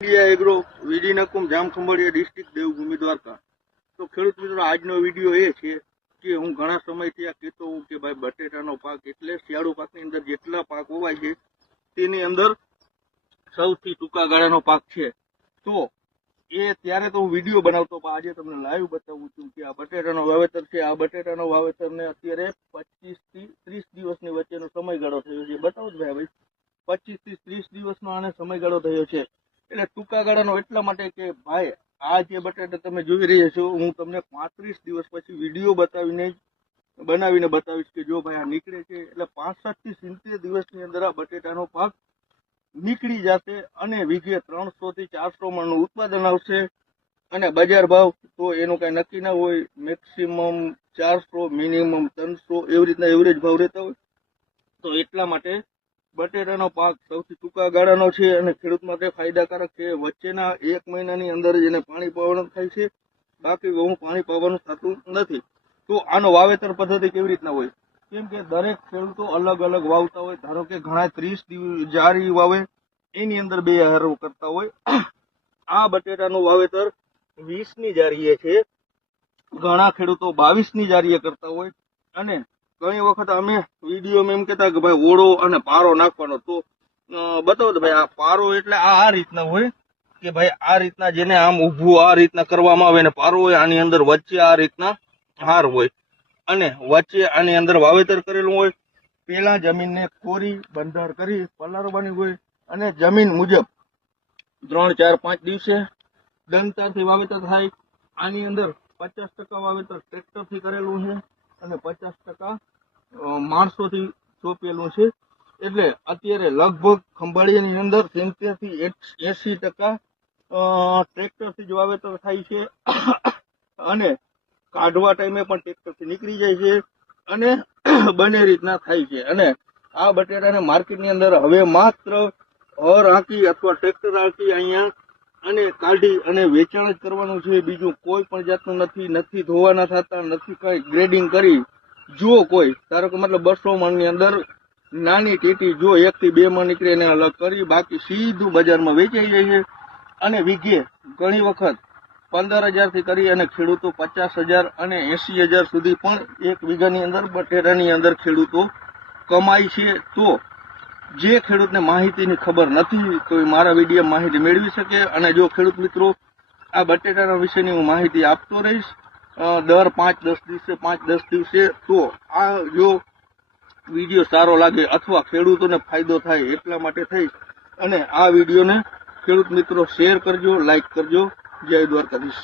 India agro વીડીનકુમ Jamkhambhaliya district Devbhumi Dwarka. તો ખેડૂત મિત્રો, આજનો વીડિયો એ છે કે હું ઘણા સમયથી આ કહેતો હોઉં કે ભાઈ બટેટાનો પાક એટલે શિયાળુ પાકની અંદર જેટલા પાક હોવાય છે, તેની અંદર સૌથી ટૂંકા ગાળાનો પાક છે. તો એ ત્યારે તો હું વીડિયો બનાવતો, પણ આજે તમને લાઈવ બતાવું છું કે આ બટેટાનો વાવેતર છે. આ બટેટાનો વાવેતરને અત્યારે પચીસ ત્રીસ દિવસની વચ્ચેનો સમયગાળો થયો છે. બતાવો જ ભાઈ પચીસથી ત્રીસ દિવસનો આને સમયગાળો થયો છે. એટલે ટૂંકા ગાળાનો એટલા માટે કે ભાઈ, આ જે બટેટા તમે જોઈ રહ્યા છો, હું તમને પાંત્રીસ દિવસ પછી વીડિયો બતાવીને બનાવીને બતાવીશ કે જો ભાઈ આ નીકળે છે. એટલે પાસઠથી સિત્તેર દિવસની અંદર આ બટેટાનો પાક નીકળી જશે અને વીઘે ત્રણસો થી ચારસો મણનું ઉત્પાદન આવશે. અને બજાર ભાવ તો એનું કઈ નક્કી ના હોય, મેક્સિમમ ચારસો, મિનિમમ ત્રણસો, એવી રીતના એવરેજ ભાવ રહેતા હોય. તો એટલા માટે બટેટાનો પાક સૌથી ટૂંકા ગાળાનો છે અને ખેડૂત માટે ફાયદાકારક છે. વચ્ચેના એક મહિનાની અંદર જ એને પાણી પાવાનું થાય છે. બાકી હું પાણી પાવાનું થતું નથી. તો આનો વાવેતર પદ્ધતિ કેવી રીતના હોય? કેમ કે દરેક ખેડૂતો અલગ અલગ વાવતા હોય. ધારો કે ઘણા ત્રીસ જારી વાવે, એની અંદર બે હારો કરતા હોય. આ બટેટાનું વાવેતર વીસની જારીએ છે. ઘણા ખેડૂતો બાવીસની જારીએ કરતા હોય અને ઘણી વખત અમે વિડીયોમાં એમ કહેતા કે ભાઈ ઓળો અને પારો નાખવાનો તો બતાવો તો ભાઈ આ પારો એટલે આ આ રીતના હોય કે ભાઈ આ રીતના જેને આમ ઊભું આ રીતના કરવામાં આવે ને પારો હોય આની અંદર વચ્ચે આ રીતના હાર હોય અને વચ્ચે આની અંદર વાવેતર કરેલું હોય. પેલા જમીનને કોરી બંધાર કરી પલાળવાની હોય અને જમીન મુજબ ત્રણ, ચાર, પાંચ દિવસે દંતાથી વાવેતર થાય. આની અંદર પચાસ ટકા વાવેતર ટ્રેક્ટરથી કરેલું છે. અને પચાસ ટકા માણસોથી સોંપેલું છે. એટલે અત્યારે લગભગ ખંભાળિયાની અંદર સિત્તેરથી એસી ટકા ટ્રેક્ટરથી જ વાવેતર થાય છે. અને કાઢવા ટાઈમે પણ ટ્રેક્ટરથી નીકળી જાય છે અને બંને રીતના થાય છે. અને આ બટેટાને માર્કેટની અંદર હવે માત્ર હર હાંકી અથવા ટ્રેક્ટર હાંકી અહીંયા અને કાઢી અને વેચાણ જ કરવાનું છે. બીજું કોઈ પણ જાતનું નથી નથી ધોવાના થતા, નથી કઈ ગ્રેડિંગ કરી. જુઓ કોઈ. ધારો કે મતલબ બસો મણની અંદર નાની ટેટી જો એક થી બે મણ નીકળે એને અલગ કરી, બાકી સીધું બજારમાં વેચાઈ જાય છે અને વીઘે ઘણી વખત પંદર હજારથી કરી અને ખેડૂતો પચાસ હજાર અને એસી હજાર સુધી પણ એક વીઘાની અંદર બટેટાની અંદર ખેડૂતો કમાય છે. તો જે ખેડૂતને માહિતીની ખબર નથી, તો એ મારા વીડિયો માહિતી મેળવી શકે. અને જો ખેડૂત મિત્રો, આ બટેટાના વિશેની હું માહિતી આપતો રહીશ દર પાંચ દસ દિવસે, પાંચ દસ દિવસે, તો આ જો વીડિયો સારો લાગે અથવા ખેડૂતોને ફાયદો થાય એટલા માટે થઈ અને આ વિડીયોને ખેડૂત મિત્રો શેર કરજો લાઇક કરજો. જય દ્વારકાધીશ.